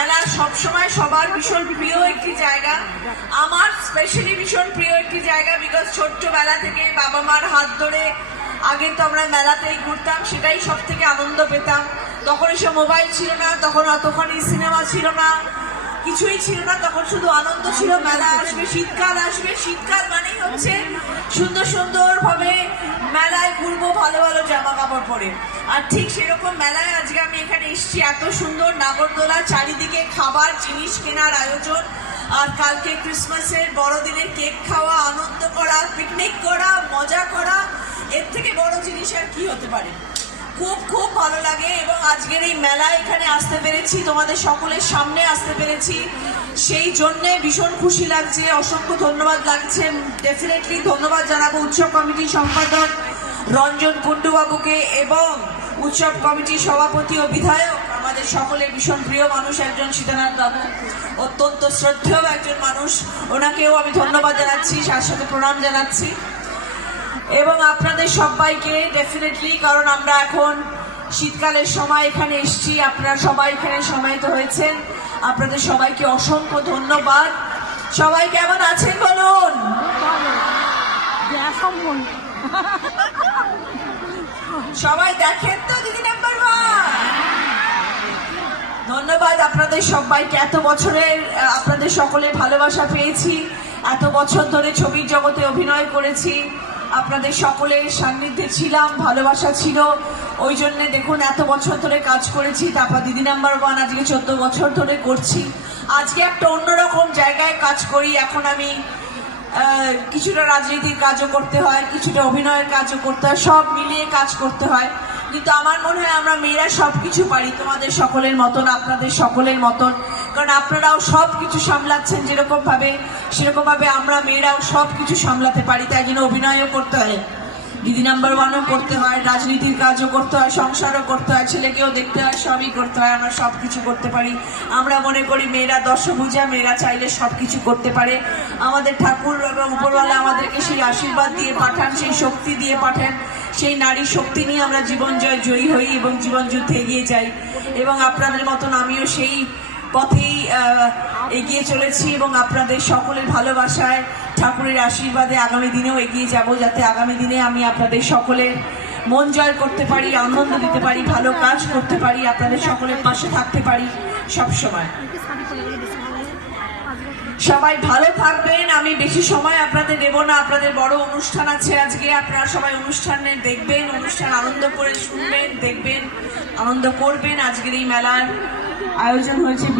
মেলা সবসময় সবার ভীষণ প্রিয় একটি জায়গা, আমার স্পেশালি ভীষণ প্রিয় একটি জায়গা। বিকজ ছোট্টবেলা থেকে বাবা মার হাত ধরে আগে তো আমরা মেলাতেই ঘুরতাম, সেটাই সব থেকে আনন্দ পেতাম। তখন এসে মোবাইল ছিল না, তখন অতখানি সিনেমা ছিল না, কিছুই ছিল না, তখন শুধু আনন্দ ছিল। মেলা আসবে, শীতকাল আসবে, শীতকাল মানেই হচ্ছে সুন্দর সুন্দর ভাবে মেলায় ঘুরবো ভালো ভালো জামা কাপড় পরে। আর ঠিক সেরকম মেলায় আজকে আমি এখানে এসেছি। এত সুন্দর নাগরদোলা, চারিদিকে খাবার জিনিস কেনার আয়োজন, আর কালকে ক্রিসমাসের বড়দিনের কেক খাওয়া, আনন্দ করা, পিকনিক করা, মজা করা, এর থেকে বড় জিনিস আর কি হতে পারে। খুব খুব ভালো লাগে। এবং আজকের এই মেলায় এখানে আসতে পেরেছি, তোমাদের সকলের সামনে আসতে পেরেছি, সেই জন্যে ভীষণ খুশি লাগছে, অসংখ্য ধন্যবাদ লাগছে। ডেফিনেটলি ধন্যবাদ জানাবো উৎসব কমিটির সম্পাদক রঞ্জন কুণ্ডু বাবুকে এবং উৎসব কমিটির সভাপতি ও বিধায়ক, আমাদের সকলের ভীষণ প্রিয় মানুষ একজন সীতানাথ বাবু, অত্যন্ত শ্রদ্ধেয় একজন মানুষ, ওনাকেও আমি ধন্যবাদ জানাচ্ছি, তার সাথে প্রণাম জানাচ্ছি। এবং আপনাদের সবাইকে ডেফিনেটলি, কারণ আমরা এখন শীতকালের সময় এখানে এসেছি, আপনারা সবাই এখানে সমাহিত হয়েছেন, আপনাদের সবাইকে অসংখ্য ধন্যবাদ। সবাই কেমন আছেন বলুন? সবাই দেখেন তো দিদি নাম্বার 1? ধন্যবাদ আপনাদের সবাইকে। এত বছরের আপনাদের সকলের ভালোবাসা পেয়েছি, এত বছর ধরে ছবির জগতে অভিনয় করেছি, আপনাদের সকলের সান্নিধ্যে ছিলাম, ভালোবাসা ছিল, ওই জন্যে দেখুন এত বছর ধরে কাজ করেছি। তারপর দিদি নাম্বার 1 আজকে 14 বছর ধরে করছি। আজকে একটা অন্যরকম জায়গায় কাজ করি। এখন আমি কিছুটা রাজনীতির কাজও করতে হয়, কিছুটা অভিনয়ের কাজও করতে হয়, সব মিলিয়ে কাজ করতে হয়। কিন্তু আমার মনে হয় আমরা মেয়েরা সবকিছু পারি, তোমাদের সকলের মতন, আপনাদের সকলের মতন, কারণ আপনারাও সব কিছু সামলাচ্ছেন যেরকম ভাবে, সেরকম ভাবে আমরা মেয়েরাও সব কিছু সামলাতে পারি। তাই জন্য অভিনয়ও করতে হয়, দিদি নাম্বার 1ও করতে হয়, রাজনীতির কাজও করতে হয়, সংসারও করতে হয়, ছেলেকেও দেখতে হয়, সবই করতে হয়। আমরা সব কিছু করতে পারি। আমরা মনে করি মেয়েরা দশভুজা, মেয়েরা চাইলে সব কিছু করতে পারে। আমাদের ঠাকুর এবং উপরওয়ালা আমাদেরকে সেই আশীর্বাদ দিয়ে পাঠান, সেই শক্তি দিয়ে পাঠান, সেই নারী শক্তি নিয়ে আমরা জীবন জয়ী হই এবং জীবন যুদ্ধে এগিয়ে যাই। এবং আপনাদের মতন আমিও সেই পথেই এগিয়ে চলেছি এবং আপনাদের সকলের ভালোবাসায়, ঠাকুরের আশীর্বাদে আগামী দিনেও এগিয়ে যাব, যাতে আগামী দিনে আমি আপনাদের সকলের মন জয় করতে পারি, আনন্দ দিতে পারি, ভালো কাজ করতে পারি, আপনাদের সকলের পাশে থাকতে পারি সব সময়। সবাই ভালো থাকবেন। আমি বেশি সময় আপনাদের দেব না, আপনাদের বড় অনুষ্ঠান আছে আজকে, আপনারা সবাই অনুষ্ঠানে দেখবেন, অনুষ্ঠান আনন্দ করে শুনবেন, দেখবেন, আনন্দ করবেন। আজকের এই মেলার আয়োজন হয়েছে